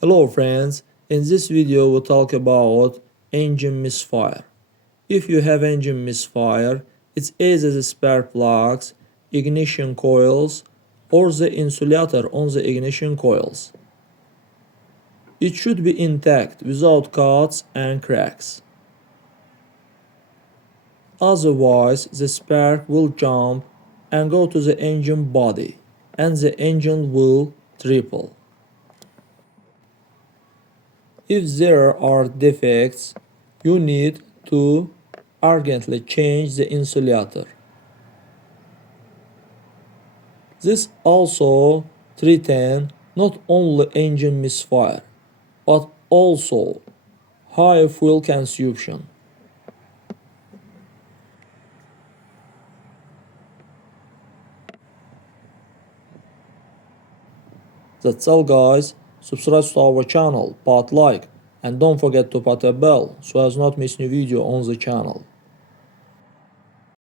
Hello friends, in this video we'll talk about engine misfire. If you have engine misfire, it's either the spare plugs, ignition coils, or the insulator on the ignition coils. It should be intact without cuts and cracks. Otherwise, the spark will jump and go to the engine body, and the engine will triple. If there are defects, you need to urgently change the insulator. This also threatens not only engine misfire, but also high fuel consumption. That's all guys. Subscribe to our channel, put like, and don't forget to put a bell so as not miss new video on the channel.